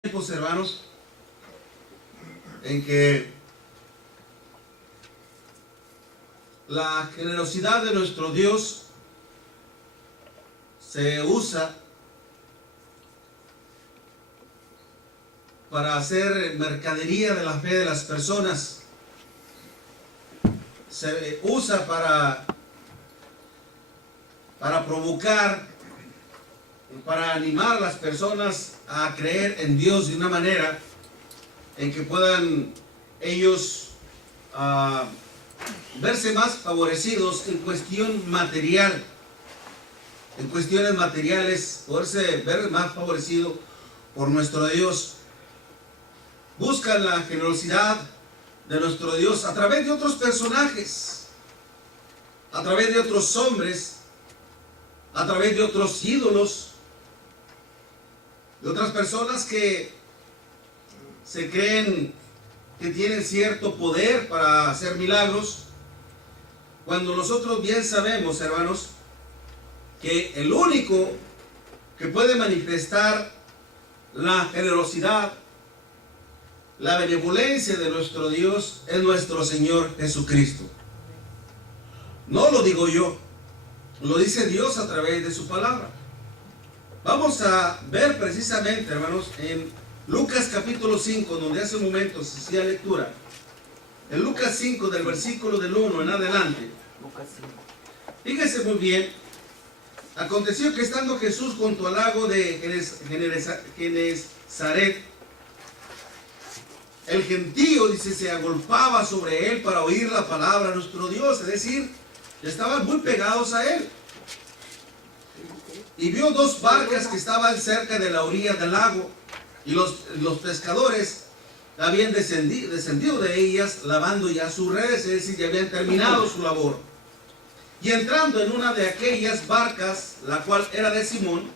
Tiempos, hermanos, en que la generosidad de nuestro Dios se usa para hacer mercadería de la fe de las personas, se usa para provocar, para animar a las personas a creer en Dios de una manera en que puedan ellos verse más favorecidos en cuestión material, en cuestiones materiales, poderse ver más favorecido por nuestro Dios. Buscan la generosidad de nuestro Dios a través de otros personajes, a través de otros hombres, a través de otros ídolos, de otras personas que se creen que tienen cierto poder para hacer milagros, cuando nosotros bien sabemos, hermanos, que el único que puede manifestar la generosidad, la benevolencia de nuestro Dios es nuestro Señor Jesucristo. No lo digo yo, lo dice Dios a través de su palabra. Vamos a ver precisamente, hermanos, en Lucas capítulo 5, donde hace un momento se hacía lectura. En Lucas 5, del versículo del 1 en adelante. Lucas 5. Fíjese muy bien. Aconteció que estando Jesús junto al lago de Genezaret, el gentío, dice, se agolpaba sobre él para oír la palabra de nuestro Dios. Es decir, estaban muy pegados a él. Y vio dos barcas que estaban cerca de la orilla del lago, y los pescadores habían descendido de ellas, lavando ya sus redes, es decir, ya habían terminado su labor. Y entrando en una de aquellas barcas, la cual era de Simón,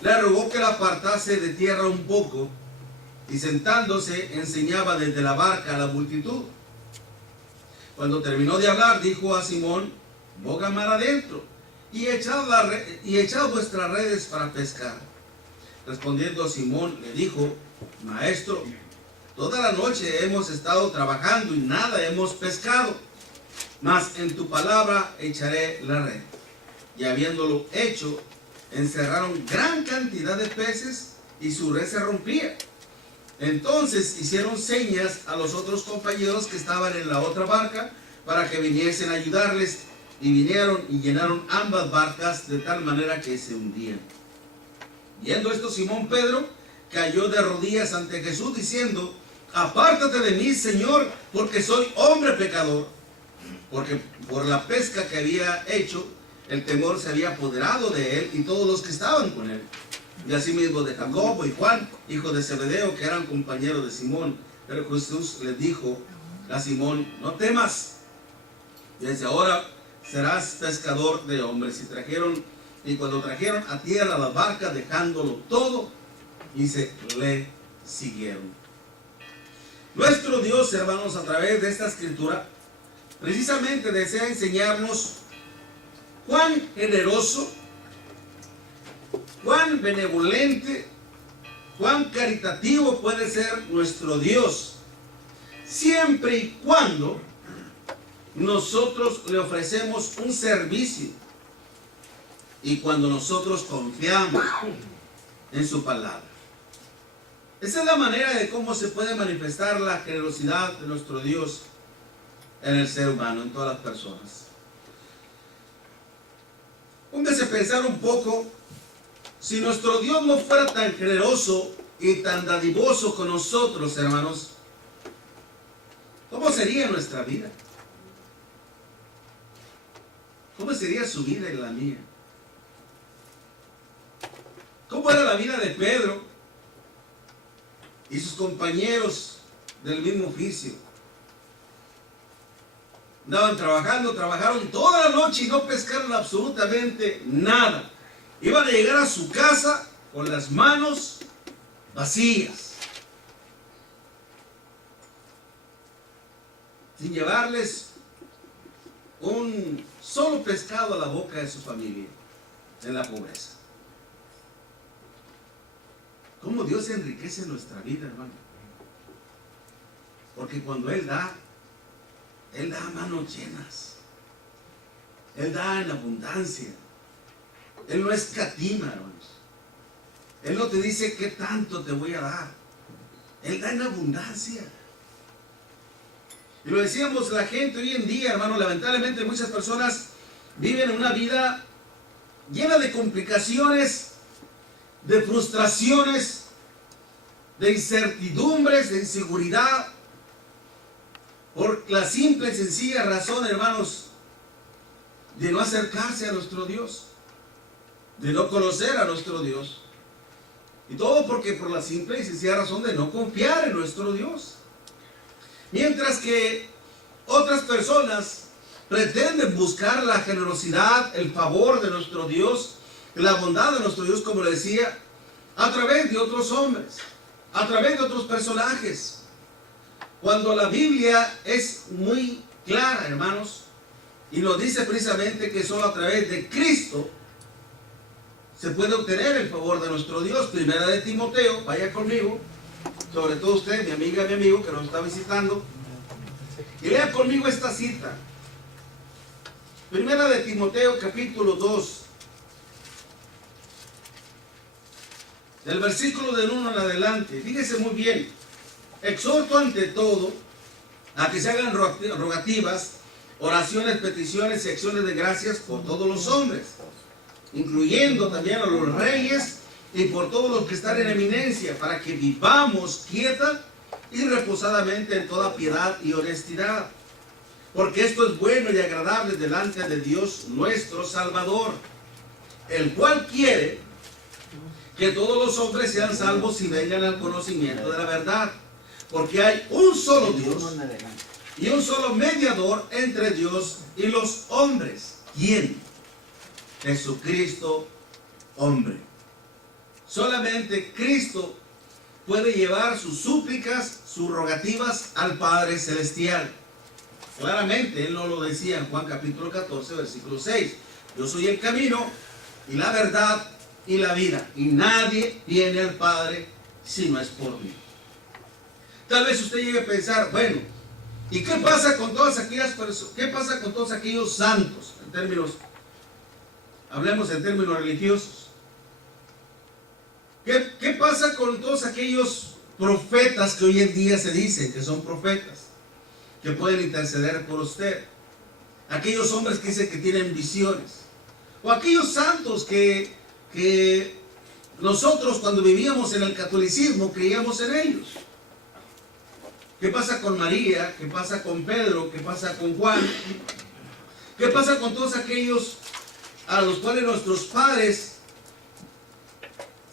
le rogó que la apartase de tierra un poco, y sentándose enseñaba desde la barca a la multitud. Cuando terminó de hablar, dijo a Simón: boga mar adentro, y echad vuestras redes para pescar. Respondiendo Simón le dijo: Maestro, toda la noche hemos estado trabajando y nada hemos pescado, mas en tu palabra echaré la red. Y habiéndolo hecho, encerraron gran cantidad de peces y su red se rompía. Entonces hicieron señas a los otros compañeros que estaban en la otra barca para que viniesen a ayudarles, y vinieron y llenaron ambas barcas de tal manera que se hundían. Viendo esto, Simón Pedro cayó de rodillas ante Jesús diciendo: apártate de mí, Señor, porque soy hombre pecador. Porque por la pesca que había hecho, el temor se había apoderado de él y todos los que estaban con él. Y asimismo de Jacobo y Juan, hijo de Zebedeo, que eran compañeros de Simón. Pero Jesús les dijo a Simón: no temas, desde ahora serás pescador de hombres. Y cuando trajeron a tierra la barca, dejándolo todo, y se le siguieron. Nuestro Dios, hermanos, a través de esta escritura, precisamente desea enseñarnos cuán generoso, cuán benevolente, cuán caritativo puede ser nuestro Dios, siempre y cuando nosotros le ofrecemos un servicio y cuando nosotros confiamos en su palabra. Esa es la manera de cómo se puede manifestar la generosidad de nuestro Dios en el ser humano, en todas las personas. Póngase a pensar un poco, si nuestro Dios no fuera tan generoso y tan dadivoso con nosotros, hermanos, ¿cómo sería nuestra vida? ¿Cómo sería su vida y la mía? ¿Cómo era la vida de Pedro y sus compañeros del mismo oficio? Andaban trabajando, trabajaron toda la noche y no pescaron absolutamente nada. Iban a llegar a su casa con las manos vacías, sin llevarles un solo pescado a la boca de su familia, en la pobreza. cómo Dios enriquece nuestra vida, hermano. Porque cuando Él da a manos llenas. Él da en abundancia. Él no escatima, hermanos. Él no te dice qué tanto te voy a dar. Él da en abundancia. Y lo decíamos, la gente hoy en día, hermano, lamentablemente muchas personas viven una vida llena de complicaciones, de frustraciones, de incertidumbres, de inseguridad, por la simple y sencilla razón, hermanos, de no acercarse a nuestro Dios, de no conocer a nuestro Dios. Y todo porque por la simple y sencilla razón de no confiar en nuestro Dios. Mientras que otras personas pretenden buscar la generosidad, el favor de nuestro Dios, la bondad de nuestro Dios, como le decía, a través de otros hombres, a través de otros personajes. Cuando la Biblia es muy clara, hermanos, y nos dice precisamente que solo a través de Cristo se puede obtener el favor de nuestro Dios. Primera de Timoteo, vaya conmigo, sobre todo usted, mi amiga, mi amigo que nos está visitando, y lea conmigo esta cita. Primera de Timoteo, capítulo 2, del versículo del 1 en adelante. Fíjese muy bien. Exhorto ante todo a que se hagan rogativas, oraciones, peticiones y acciones de gracias por todos los hombres, incluyendo también a los reyes y por todos los que están en eminencia, para que vivamos quieta y reposadamente en toda piedad y honestidad. Porque esto es bueno y agradable delante de Dios nuestro Salvador, el cual quiere que todos los hombres sean salvos y vengan al conocimiento de la verdad. Porque hay un solo Dios y un solo mediador entre Dios y los hombres. ¿Quién? Jesucristo, hombre. Solamente Cristo puede llevar sus súplicas, sus rogativas al Padre Celestial. Claramente, Él nos lo decía en Juan capítulo 14, versículo 6. Yo soy el camino y la verdad y la vida. Y nadie viene al Padre si no es por mí. Tal vez usted llegue a pensar, bueno, ¿y qué pasa con todas aquellas personas? ¿Qué pasa con todos aquellos santos? En términos, hablemos en términos religiosos. ¿Qué pasa con todos aquellos profetas que hoy en día se dicen que son profetas, que pueden interceder por usted? Aquellos hombres que dicen que tienen visiones. O aquellos santos que nosotros cuando vivíamos en el catolicismo creíamos en ellos. ¿Qué pasa con María? ¿Qué pasa con Pedro? ¿Qué pasa con Juan? ¿Qué pasa con todos aquellos a los cuales nuestros padres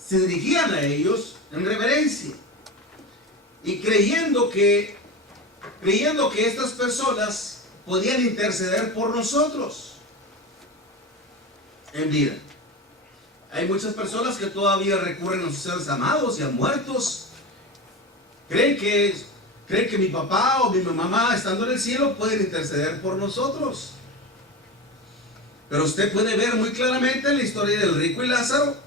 se dirigían a ellos en reverencia? Y creyendo que estas personas podían interceder por nosotros en vida. Hay muchas personas que todavía recurren a sus seres amados y a muertos. Creen que mi papá o mi mamá estando en el cielo pueden interceder por nosotros. Pero usted puede ver muy claramente en la historia del rico y Lázaro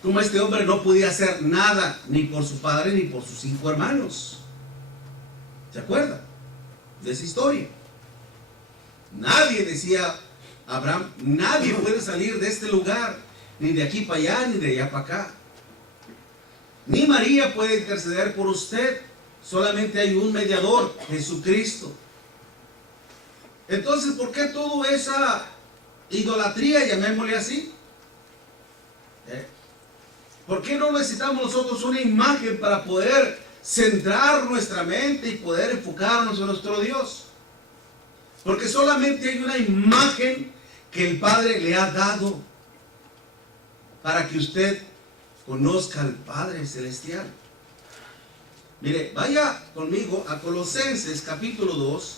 cómo este hombre no podía hacer nada ni por su padre ni por sus 5 hermanos. ¿Se acuerda de esa historia? Nadie, decía Abraham, nadie puede salir de este lugar, ni de aquí para allá, ni de allá para acá. Ni María puede interceder por usted. Solamente hay un mediador, Jesucristo. Entonces, ¿por qué toda esa idolatría, llamémosle así? ¿Por qué no necesitamos nosotros una imagen para poder centrar nuestra mente y poder enfocarnos en nuestro Dios? Porque solamente hay una imagen que el Padre le ha dado para que usted conozca al Padre Celestial. Mire, vaya conmigo a Colosenses capítulo 2.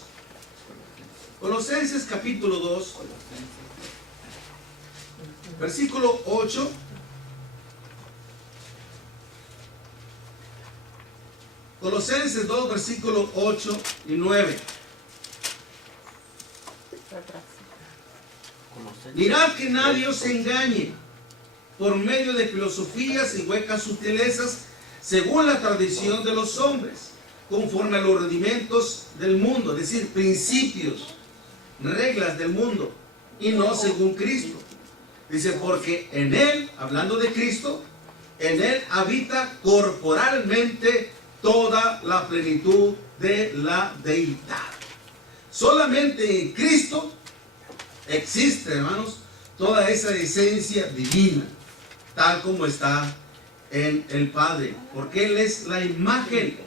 Colosenses capítulo 2, versículo 8. Colosenses 2, versículo 8 y 9. Mirad que nadie os engañe por medio de filosofías y huecas sutilezas, según la tradición de los hombres, conforme a los rudimentos del mundo, es decir, principios, reglas del mundo, y no según Cristo. Dice, porque en Él, hablando de Cristo, en Él habita corporalmente toda la plenitud de la deidad. Solamente en Cristo existe, hermanos, toda esa esencia divina, tal como está en el Padre, porque Él es la imagen.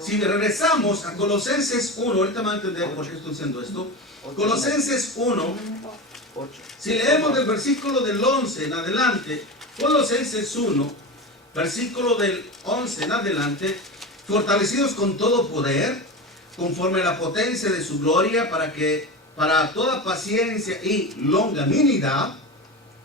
Si regresamos a Colosenses 1, ahorita me van a entender por qué estoy diciendo esto. Colosenses 1, si leemos del versículo del 11 en adelante, Colosenses 1, versículo del 11 en adelante, fortalecidos con todo poder, conforme a la potencia de su gloria, para toda paciencia y longanimidad,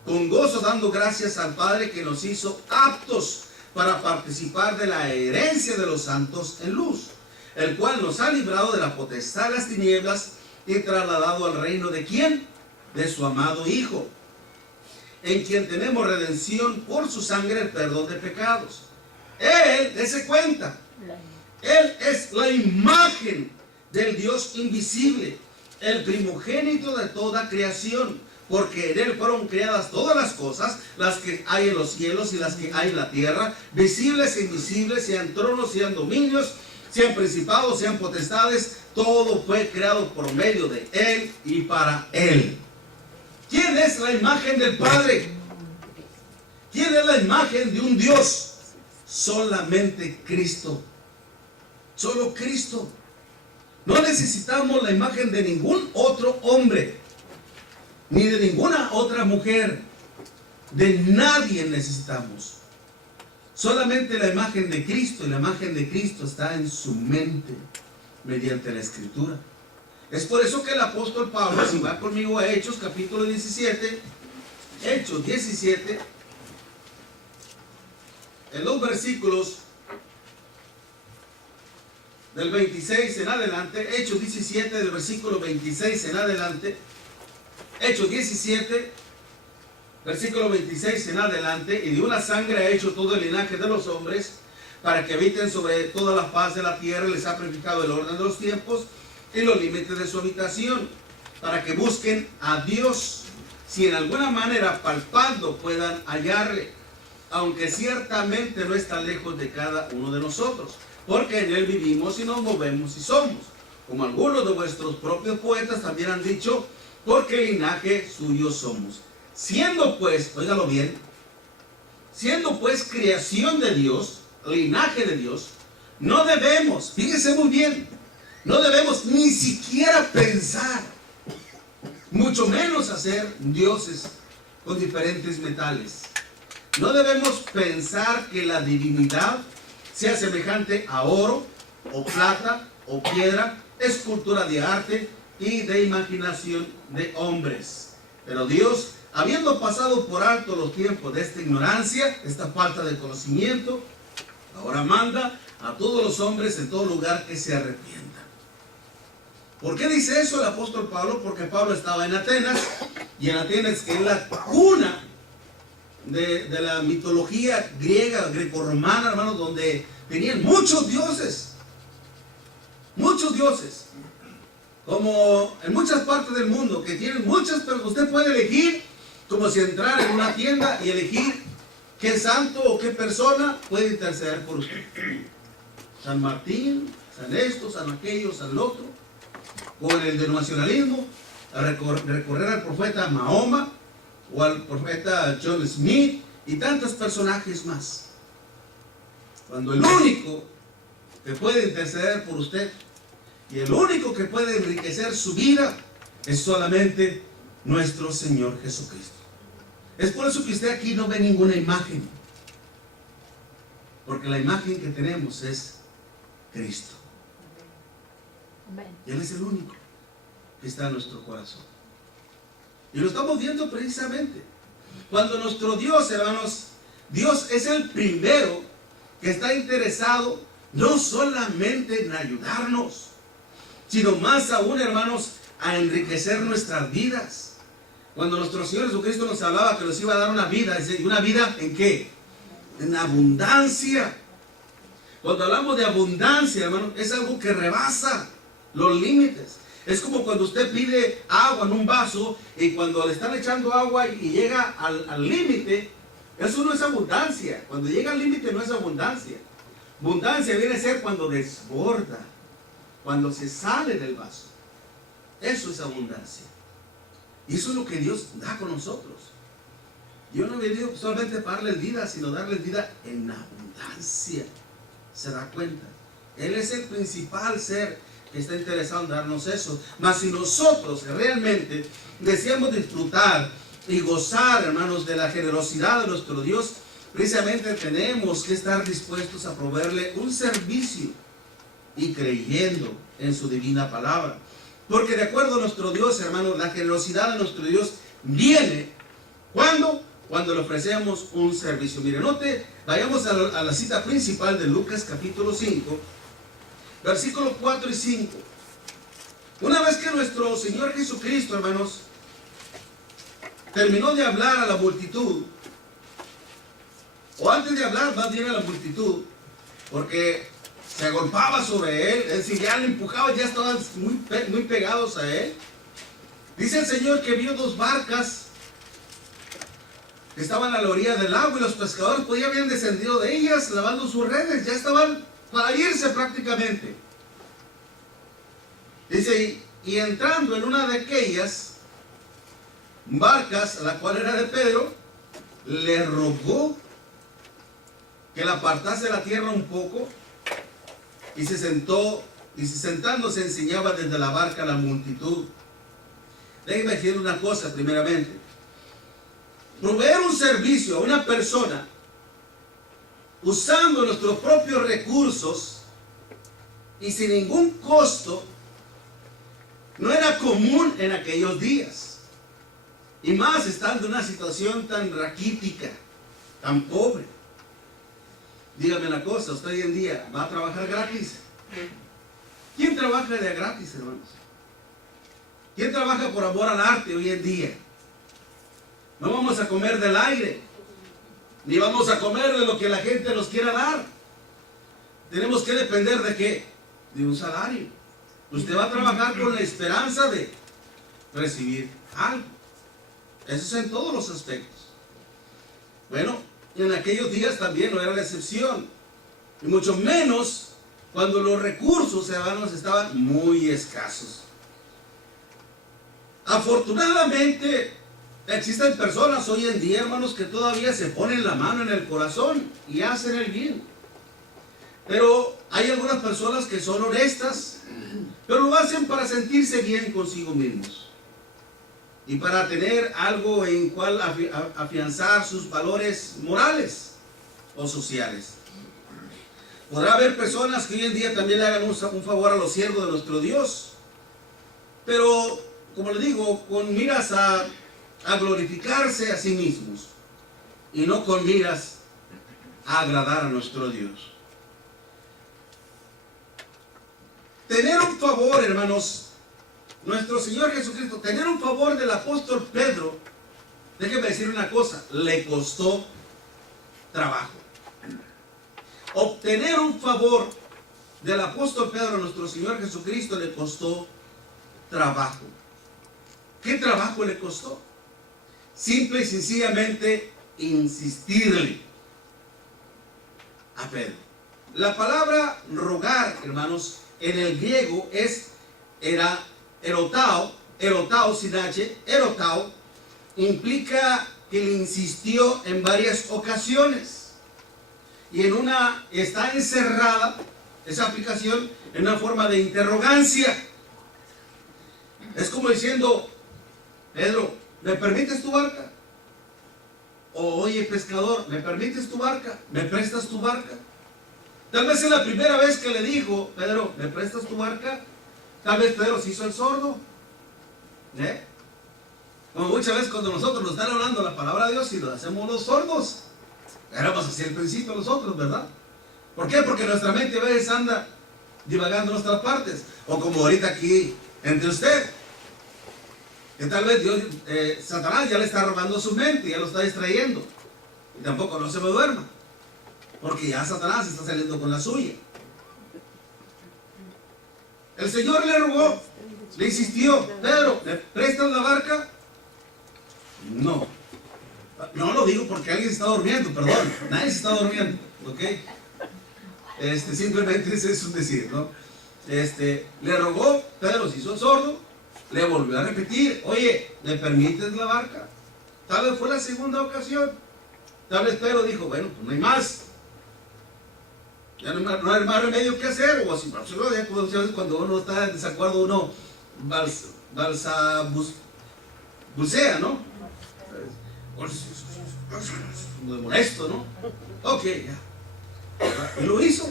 con gozo dando gracias al Padre que nos hizo aptos para participar de la herencia de los santos en luz, el cual nos ha librado de la potestad de las tinieblas y trasladado al reino de ¿quién? De su amado Hijo, en quien tenemos redención por su sangre, el perdón de pecados. Él, dése cuenta, Él es la imagen del Dios invisible, el primogénito de toda creación, porque en Él fueron creadas todas las cosas, las que hay en los cielos y las que hay en la tierra, visibles e invisibles, sean tronos, sean dominios, sean principados, sean potestades, todo fue creado por medio de Él y para Él. ¿Quién es la imagen del Padre? ¿Quién es la imagen de un Dios? Solamente Cristo. Solo Cristo. No necesitamos la imagen de ningún otro hombre, ni de ninguna otra mujer. De nadie necesitamos. Solamente la imagen de Cristo, y la imagen de Cristo está en su mente mediante la Escritura. Es por eso que el apóstol Pablo, si va conmigo a Hechos capítulo 17, Hechos 17, en los versículos del 26 en adelante, Hechos 17 del versículo 26 en adelante, Hechos 17, versículo 26 en adelante, y de una sangre ha hecho todo el linaje de los hombres, para que habiten sobre toda la faz de la tierra, les ha purificado el orden de los tiempos y los límites de su habitación, para que busquen a Dios, si en alguna manera palpando puedan hallarle, aunque ciertamente no está lejos de cada uno de nosotros, porque en Él vivimos y nos movemos y somos, como algunos de vuestros propios poetas también han dicho, porque linaje suyo somos. Siendo pues, óigalo bien, siendo pues creación de Dios, linaje de Dios, no debemos, fíjese muy bien, no debemos ni siquiera pensar, mucho menos hacer dioses con diferentes metales. No debemos pensar que la divinidad sea semejante a oro, o plata, o piedra, escultura de arte y de imaginación de hombres. Pero Dios, habiendo pasado por alto los tiempos de esta ignorancia, esta falta de conocimiento, ahora manda a todos los hombres en todo lugar que se arrepientan. ¿Por qué dice eso el apóstol Pablo? Porque Pablo estaba en Atenas, y en Atenas, que es la cuna de la mitología griega, grecorromana, hermanos, donde tenían muchos dioses, como en muchas partes del mundo, que tienen muchas, pero usted puede elegir, como si entrara en una tienda y elegir qué santo o qué persona puede interceder por usted. San Martín, San esto, San aquello, San lo otro. O en el denominacionalismo, a recorrer al profeta Mahoma, o al profeta John Smith, y tantos personajes más. Cuando el único que puede interceder por usted, y el único que puede enriquecer su vida, es solamente nuestro Señor Jesucristo. Es por eso que usted aquí no ve ninguna imagen, porque la imagen que tenemos es Cristo. Y Él es el único que está en nuestro corazón. Y lo estamos viendo precisamente cuando nuestro Dios, hermanos, Dios es el primero que está interesado no solamente en ayudarnos, sino más aún, hermanos, a enriquecer nuestras vidas. Cuando nuestro Señor Jesucristo nos hablaba que nos iba a dar una vida, ¿y una vida en qué? En abundancia. Cuando hablamos de abundancia, hermano, es algo que rebasa los límites. Es como cuando usted pide agua en un vaso y cuando le están echando agua y llega al límite, eso no es abundancia. Cuando llega al límite no es abundancia. Abundancia viene a ser cuando desborda, cuando se sale del vaso. Eso es abundancia. Y eso es lo que Dios da con nosotros. Yo no he venido solamente para darles vida, sino darles vida en abundancia. ¿Se da cuenta? Él es el principal ser que está interesado en darnos eso. Mas si nosotros realmente deseamos disfrutar y gozar, hermanos, de la generosidad de nuestro Dios, precisamente tenemos que estar dispuestos a proveerle un servicio y creyendo en su divina palabra. Porque de acuerdo a nuestro Dios, hermanos, la generosidad de nuestro Dios viene cuando le ofrecemos un servicio. Mire, note, vayamos a la cita principal de Lucas capítulo 5, versículos 4 y 5. Una vez que nuestro Señor Jesucristo, hermanos, terminó de hablar a la multitud, o antes de hablar más bien a la multitud, porque se agolpaba sobre él, es decir, ya le empujaba, ya estaban muy pegados a él. Dice el Señor que vio dos barcas que estaban a la orilla del lago y los pescadores pues ya habían descendido de ellas lavando sus redes, ya estaban para irse prácticamente. Dice, y entrando en una de aquellas barcas, la cual era de Pedro, le rogó que la apartase de la tierra un poco, y se sentó, y sentándose enseñaba desde la barca a la multitud. Déjenme decir una cosa primeramente. Proveer un servicio a una persona usando nuestros propios recursos y sin ningún costo no era común en aquellos días, y más estando en una situación tan raquítica, tan pobre. Dígame una cosa, usted hoy en día va a trabajar gratis. ¿Quién trabaja de gratis, hermanos? ¿Quién trabaja por amor al arte hoy en día? No vamos a comer del aire, ni vamos a comer de lo que la gente nos quiera dar. Tenemos que depender de ¿qué? De un salario. Usted va a trabajar con la esperanza de recibir algo. Eso es en todos los aspectos. Bueno, en aquellos días también no era la excepción. Y mucho menos cuando los recursos, hermanos, estaban muy escasos. Afortunadamente, existen personas hoy en día, hermanos, que todavía se ponen la mano en el corazón y hacen el bien. Pero hay algunas personas que son honestas, pero lo hacen para sentirse bien consigo mismos y para tener algo en cual afianzar sus valores morales o sociales. Podrá haber personas que hoy en día también le hagan un favor a los siervos de nuestro Dios, pero, como le digo, con miras a glorificarse a sí mismos y no con miras a agradar a nuestro Dios. Tener un favor, hermanos, nuestro Señor Jesucristo, tener un favor del apóstol Pedro, déjeme decir una cosa, le costó trabajo. Obtener un favor del apóstol Pedro, nuestro Señor Jesucristo, le costó trabajo. ¿Qué trabajo le costó? Simple y sencillamente insistirle a Pedro. La palabra rogar, hermanos, en el griego es erotao sin H, erotao, implica que le insistió en varias ocasiones. Y en una está encerrada esa aplicación en una forma de interrogancia. Es como diciendo, Pedro, ¿me permites tu barca? O, oye, pescador, ¿me permites tu barca? ¿Me prestas tu barca? Tal vez es la primera vez que le dijo, Pedro, ¿me prestas tu barca? Tal vez Pedro se hizo el sordo. Como muchas veces cuando nosotros nos están hablando la palabra de Dios y nos hacemos los sordos. Éramos así al principio nosotros, ¿verdad? ¿Por qué? Porque nuestra mente a veces anda divagando en nuestras partes. O como ahorita aquí entre usted, que tal vez Dios, Satanás ya le está robando su mente, ya lo está distrayendo. Y tampoco no se me duerma. porque ya Satanás está saliendo con la suya. El Señor le rogó, le insistió: Pedro, ¿le prestas la barca? No. No lo digo porque alguien se está durmiendo, perdón. Nadie se está durmiendo, ¿ok? Simplemente ese es un decir, ¿no? Le rogó, Pedro se hizo sordo, le volvió a repetir: oye, ¿me permites la barca? Tal vez fue la segunda ocasión. Tal vez Pedro dijo: bueno, pues no hay más. Ya no hay más remedio que hacer. O así, cuando uno está en desacuerdo, uno balbucea, ¿no? Muy molesto, ¿no? Ok, ya. Y lo hizo.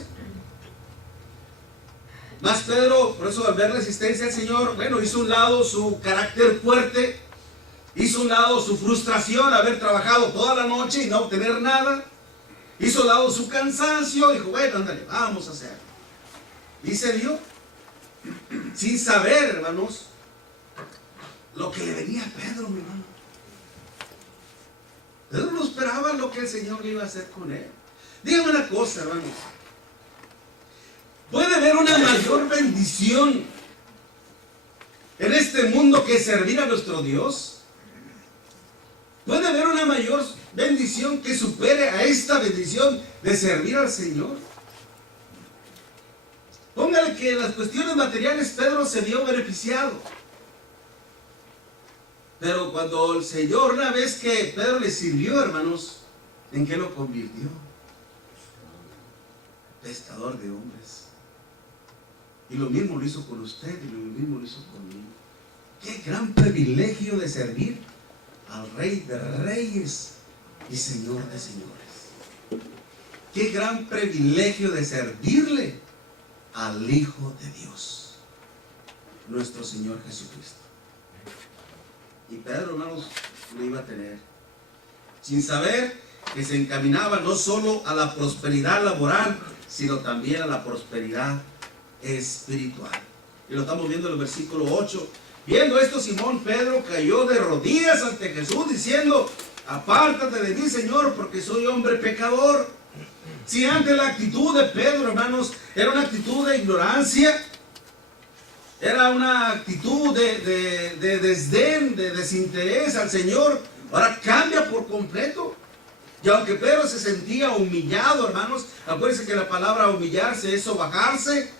Más Pedro, por eso al ver la existencia del Señor, bueno, hizo a un lado su carácter fuerte, hizo a un lado su frustración, haber trabajado toda la noche y no obtener nada, hizo a un lado su cansancio, dijo: bueno, ándale, vamos a hacerlo. Y se dio, sin saber, hermanos, lo que le venía a Pedro, mi hermano. Pedro no esperaba lo que el Señor le iba a hacer con él. Dígame una cosa, hermanos. ¿Puede haber una mayor bendición en este mundo que servir a nuestro Dios? ¿Puede haber una mayor bendición que supere a esta bendición de servir al Señor? Póngale que en las cuestiones materiales Pedro se vio beneficiado. Pero cuando el Señor, una vez que Pedro le sirvió, hermanos, ¿en qué lo convirtió? Pescador de hombres. Y lo mismo lo hizo con usted y lo mismo lo hizo conmigo. Qué gran privilegio de servir al Rey de Reyes y Señor de Señores. Qué gran privilegio de servirle al Hijo de Dios, nuestro Señor Jesucristo. Y Pedro, hermanos, lo iba a tener, sin saber que se encaminaba no solo a la prosperidad laboral, sino también a la prosperidad espiritual. Y lo estamos viendo en el versículo 8. Viendo esto, Simón Pedro cayó de rodillas ante Jesús, diciendo: apártate de mí, Señor, porque soy hombre pecador. Si antes la actitud de Pedro, hermanos, era una actitud de ignorancia, era una actitud de desdén, de desinterés al Señor, ahora cambia por completo. Y aunque Pedro se sentía humillado, hermanos, acuérdense que la palabra humillarse es sobajarse,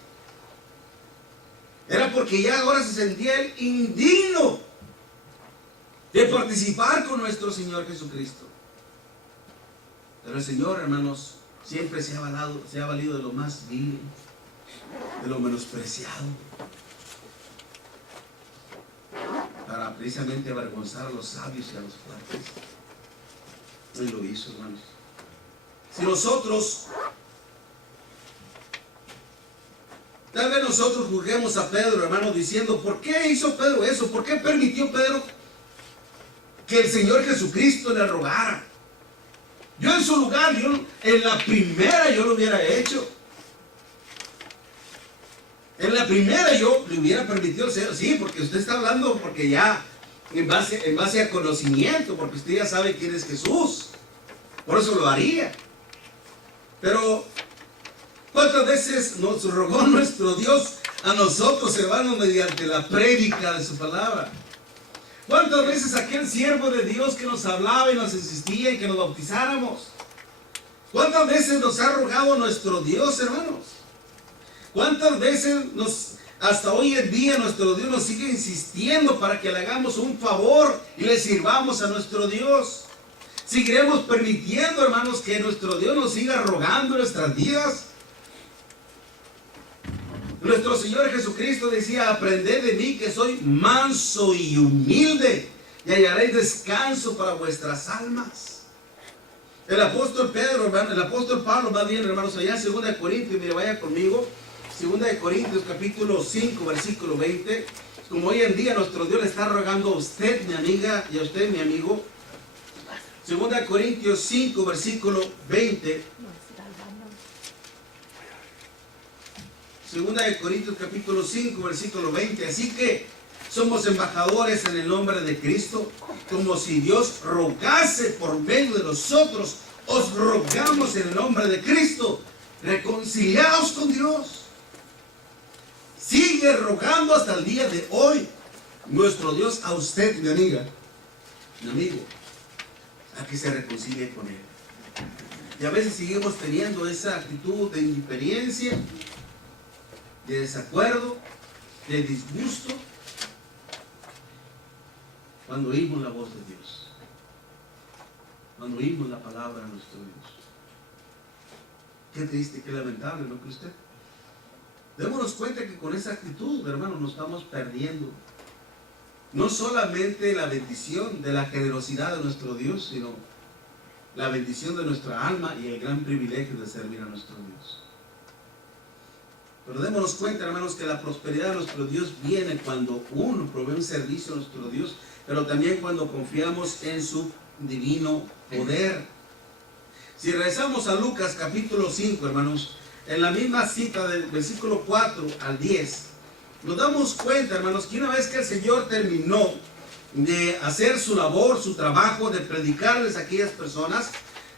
era porque ya ahora se sentía él indigno de participar con nuestro Señor Jesucristo. Pero el Señor, hermanos, siempre se ha valido de lo más vil, de lo menospreciado, para precisamente avergonzar a los sabios y a los fuertes. Y lo hizo, hermanos. Si nosotros, tal vez nosotros juzguemos a Pedro, hermano, diciendo: ¿por qué hizo Pedro eso? ¿Por qué permitió Pedro que el Señor Jesucristo le rogara? Yo en su lugar, en la primera yo lo hubiera hecho. En la primera yo le hubiera permitido al Señor. Sí, porque usted está hablando porque ya en base a conocimiento, porque usted ya sabe quién es Jesús. Por eso lo haría. Pero ¿cuántas veces nos rogó nuestro Dios a nosotros, hermanos, mediante la prédica de su palabra? ¿Cuántas veces aquel siervo de Dios que nos hablaba y nos insistía en que nos bautizáramos? ¿Cuántas veces nos ha rogado nuestro Dios, hermanos? ¿Cuántas veces hasta hoy en día nuestro Dios nos sigue insistiendo para que le hagamos un favor y le sirvamos a nuestro Dios? ¿Seguiremos permitiendo, hermanos, que nuestro Dios nos siga rogando en nuestras vidas? Nuestro Señor Jesucristo decía: aprended de mí que soy manso y humilde, y hallaréis descanso para vuestras almas. El apóstol Pedro, hermano, el apóstol Pablo, va bien, hermanos, allá en 2 Corintios, mire, vaya conmigo, 2 Corintios capítulo 5, versículo 20. Como hoy en día nuestro Dios le está rogando a usted, mi amiga, y a usted, mi amigo. 2 Corintios 5, versículo 20. 2 Corintios capítulo 5, versículo 20. Así que somos embajadores en el nombre de Cristo, como si Dios rogase por medio de nosotros. os rogamos en el nombre de Cristo, reconciliaos con Dios. Sigue rogando hasta el día de hoy nuestro Dios a usted, mi amiga, mi amigo, a que se reconcilie con Él. Y a veces seguimos teniendo esa actitud de indiferencia, de desacuerdo, de disgusto, cuando oímos la voz de Dios, cuando oímos la palabra de nuestro Dios. Qué triste, qué lamentable, ¿no cree usted? Démonos cuenta que con esa actitud, hermano, nos estamos perdiendo no solamente la bendición de la generosidad de nuestro Dios, sino la bendición de nuestra alma y el gran privilegio de servir a nuestro Dios. Pero démonos cuenta, hermanos, que la prosperidad de nuestro Dios viene cuando uno provee un servicio a nuestro Dios, pero también cuando confiamos en su divino poder. Si regresamos a Lucas capítulo 5, hermanos, en la misma cita del versículo 4 al 10, nos damos cuenta, hermanos, que una vez que el Señor terminó de hacer su labor, su trabajo, de predicarles a aquellas personas,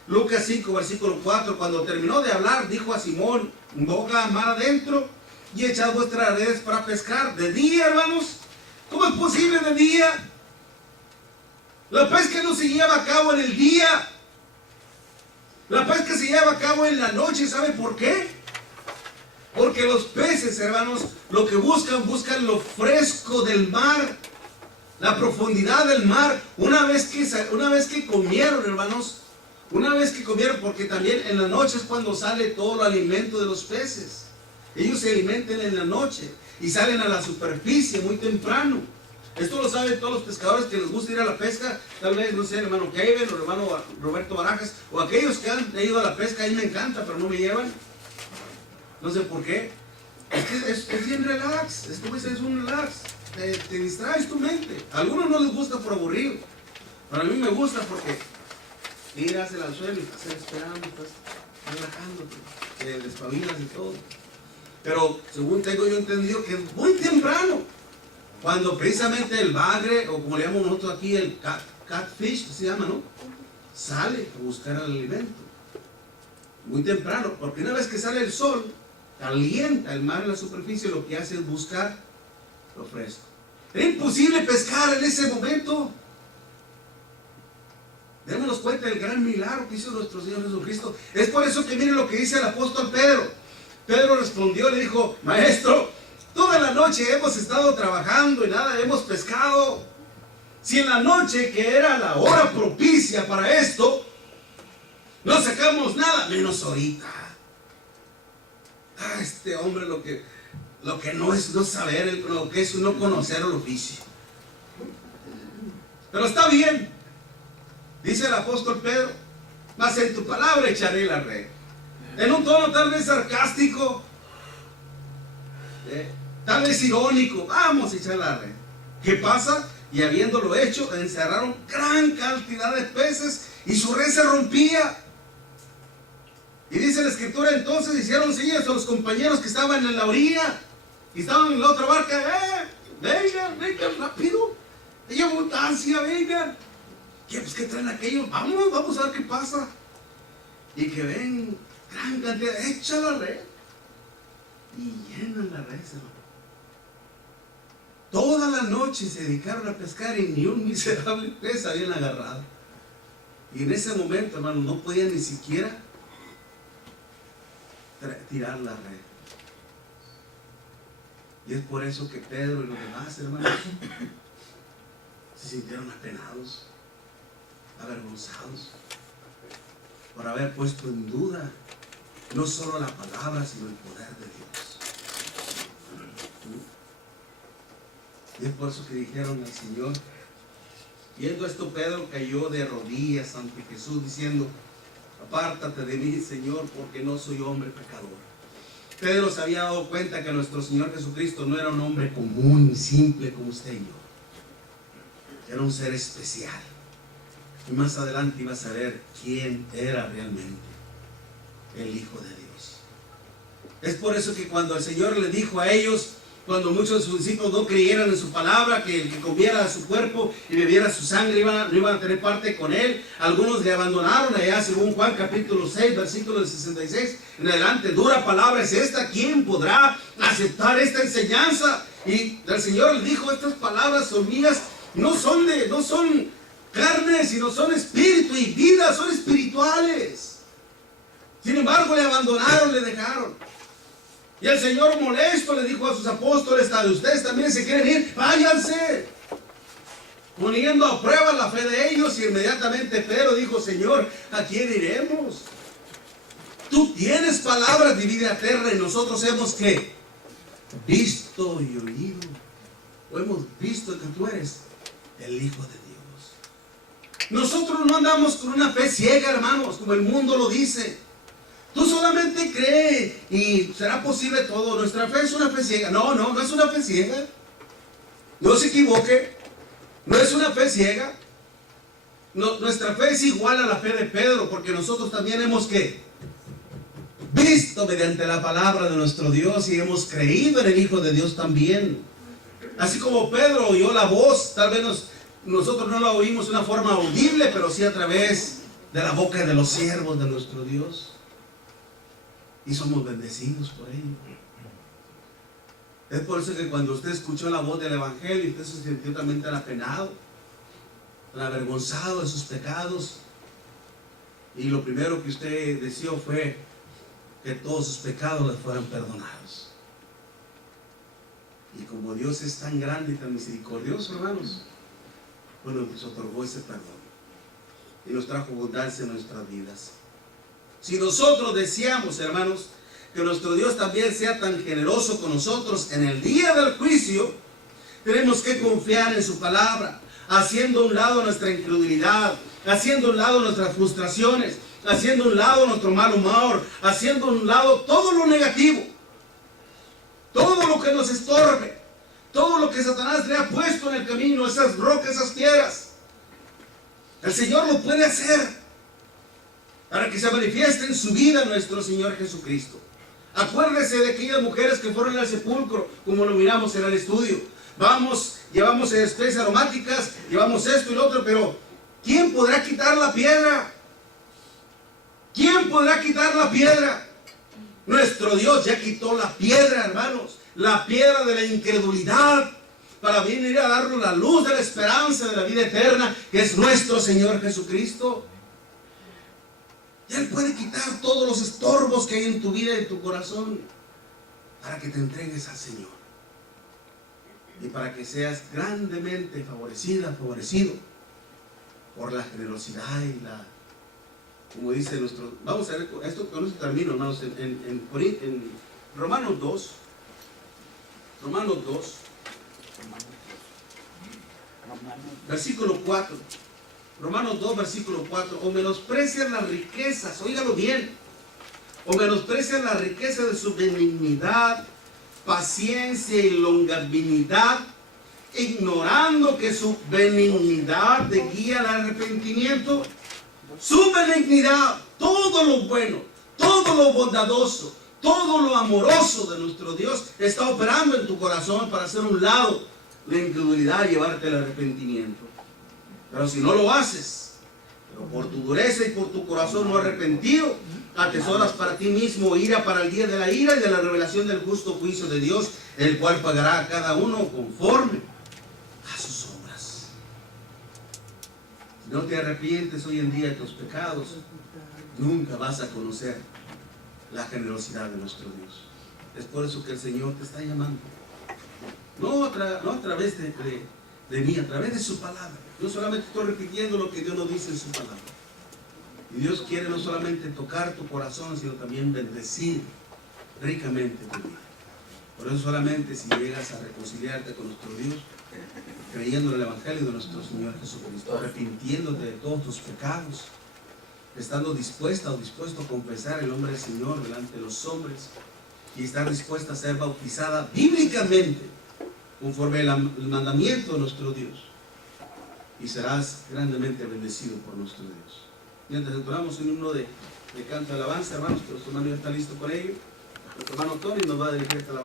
Lucas 5, versículo 4, cuando terminó de hablar, dijo a Simón: boga mar adentro y echad vuestras redes para pescar. De día, hermanos, ¿cómo es posible de día? La pesca no se lleva a cabo en el día, la pesca se lleva a cabo en la noche. ¿Sabe por qué? Porque los peces, hermanos, lo que buscan lo fresco del mar, la profundidad del mar. Una vez que comieron, hermanos, porque también en la noche es cuando sale todo el alimento de los peces. Ellos se alimentan en la noche y salen a la superficie muy temprano. Esto lo saben todos los pescadores que les gusta ir a la pesca. Tal vez, no sé, el hermano Kevin o el hermano Roberto Barajas, o aquellos que han ido a la pesca. A mí me encanta, pero no me llevan. No sé por qué. Es que es bien relax. Es como dice, es un relax. Te distraes tu mente. A algunos no les gusta por aburrido, pero a mí me gusta porque tiras al suelo y estás esperando, estás relajándote, te despabilas y todo. Pero según tengo yo entendido que es muy temprano, cuando precisamente el bagre, o como le llamamos nosotros aquí, el catfish, se llama, ¿no?, sale a buscar el alimento. Muy temprano, porque una vez que sale el sol, calienta el mar en la superficie, lo que hace es buscar lo fresco. Era imposible pescar en ese momento. Démonos cuenta del gran milagro que hizo nuestro Señor Jesucristo. Es por eso que miren lo que dice el apóstol Pedro. Pedro respondió, le dijo: maestro, toda la noche hemos estado trabajando y nada hemos pescado. Si en la noche, que era la hora propicia para esto, no sacamos nada, menos ahorita. Este hombre lo que no es no saber, lo que es no conocer el oficio. Pero está bien, dice el apóstol Pedro: mas en tu palabra echaré la red. En un tono tal vez sarcástico, tal vez irónico. Vamos a echar la red. ¿Qué pasa? Y habiéndolo hecho, encerraron gran cantidad de peces y su red se rompía. Y dice la escritura: entonces hicieron señas a los compañeros que estaban en la orilla y estaban en la otra barca: vengan rápido, hay abundancia, vengan. Pues ¿qué traen aquellos? Vamos a ver qué pasa. Y que ven gran cantidad, echa la red y llenan la red, hermano. Toda la noche se dedicaron a pescar y ni un miserable pez habían agarrado. Y en ese momento, hermano, no podían ni siquiera tirar la red. Y es por eso que Pedro y los demás, hermanos, se sintieron apenados, avergonzados, por haber puesto en duda no solo la palabra, sino el poder de Dios. Y es por eso que dijeron al Señor. Viendo esto, Pedro cayó de rodillas ante Jesús, diciendo: apártate de mí, Señor, porque no soy hombre pecador. Pedro se había dado cuenta que nuestro Señor Jesucristo no era un hombre común y simple como usted y yo. Era un ser especial. Y más adelante iba a saber quién era realmente el Hijo de Dios. Es por eso que cuando el Señor le dijo a ellos: Cuando muchos de sus discípulos no creyeran en su palabra, que el que comiera su cuerpo y bebiera su sangre no iban a tener parte con él. Algunos le abandonaron allá, según Juan capítulo 6, versículo 66 en adelante. Dura palabra es esta, ¿quién podrá aceptar esta enseñanza? Y el Señor le dijo, estas palabras son mías, no son carne, sino son espíritu y vida, son espirituales. Sin embargo, le abandonaron, le dejaron. Y el Señor molesto le dijo a sus apóstoles, ustedes también se quieren ir, váyanse. Poniendo a prueba la fe de ellos, y inmediatamente Pedro dijo, Señor, ¿a quién iremos? Tú tienes palabras de vida eterna y nosotros hemos ¿qué? Visto y oído. O hemos visto que tú eres el Hijo de Dios. Nosotros no andamos con una fe ciega, hermanos, como el mundo lo dice. Tú solamente crees y será posible todo. Nuestra fe es una fe ciega. No, no es una fe ciega. No se equivoque. No es una fe ciega. No, nuestra fe es igual a la fe de Pedro, porque nosotros también hemos ¿qué? Visto mediante la palabra de nuestro Dios y hemos creído en el Hijo de Dios también. Así como Pedro oyó la voz, tal vez nosotros no la oímos de una forma audible, pero sí a través de la boca de los siervos de nuestro Dios. Y somos bendecidos por ello. Es por eso que cuando usted escuchó la voz del Evangelio, usted se sintió también tan apenado, tan avergonzado de sus pecados. Y lo primero que usted deseó fue que todos sus pecados le fueran perdonados. Y como Dios es tan grande y tan misericordioso, hermanos, bueno, nos otorgó ese perdón y nos trajo abundancia en nuestras vidas. Si nosotros deseamos, hermanos, que nuestro Dios también sea tan generoso con nosotros en el día del juicio, tenemos que confiar en su palabra, haciendo a un lado nuestra incredulidad, haciendo a un lado nuestras frustraciones, haciendo a un lado nuestro mal humor, haciendo a un lado todo lo negativo, todo lo que nos estorbe, todo lo que Satanás le ha puesto en el camino, esas rocas, esas piedras. El Señor lo puede hacer para que se manifieste en su vida nuestro Señor Jesucristo. Acuérdese de aquellas mujeres que fueron al sepulcro, como lo miramos en el estudio. Llevamos especies aromáticas, llevamos esto y lo otro, pero ¿quién podrá quitar la piedra? ¿Quién podrá quitar la piedra? Nuestro Dios ya quitó la piedra, hermanos, la piedra de la incredulidad, para venir a darnos la luz de la esperanza de la vida eterna, que es nuestro Señor Jesucristo. Y Él puede quitar todos los estorbos que hay en tu vida y en tu corazón, para que te entregues al Señor y para que seas grandemente favorecido por la generosidad y la, como dice nuestro, vamos a ver esto, con esto termino, hermanos, en Romanos 2, versículo 4. Romanos 2, versículo 4. O menosprecian las riquezas, oígalo bien, o menosprecian la riqueza de su benignidad, paciencia y longanimidad, ignorando que su benignidad te guía al arrepentimiento. Su benignidad, todo lo bueno, todo lo bondadoso, todo lo amoroso de nuestro Dios está operando en tu corazón para hacer un lado la incredulidad y llevarte al arrepentimiento. Pero si no lo haces, pero por tu dureza y por tu corazón no arrepentido, atesoras para ti mismo ira para el día de la ira y de la revelación del justo juicio de Dios, el cual pagará a cada uno conforme a sus obras. Si no te arrepientes hoy en día de tus pecados, nunca vas a conocer la generosidad de nuestro Dios. Es por eso que el Señor te está llamando. No a través de mí, a través de su palabra. Yo solamente estoy repitiendo lo que Dios nos dice en su palabra. Y Dios quiere no solamente tocar tu corazón, sino también bendecir ricamente tu vida. Por eso solamente si llegas a reconciliarte con nuestro Dios, creyendo en el Evangelio de nuestro Señor Jesucristo, arrepintiéndote de todos tus pecados, estando dispuesto a confesar el nombre del Señor delante de los hombres y estar dispuesta a ser bautizada bíblicamente conforme al mandamiento de nuestro Dios, y serás grandemente bendecido por nuestro Dios. Mientras entonamos un himno de canto de alabanza, hermanos, que nuestro hermano ya está listo con ello, nuestro hermano Tony nos va a dirigir esta alabanza.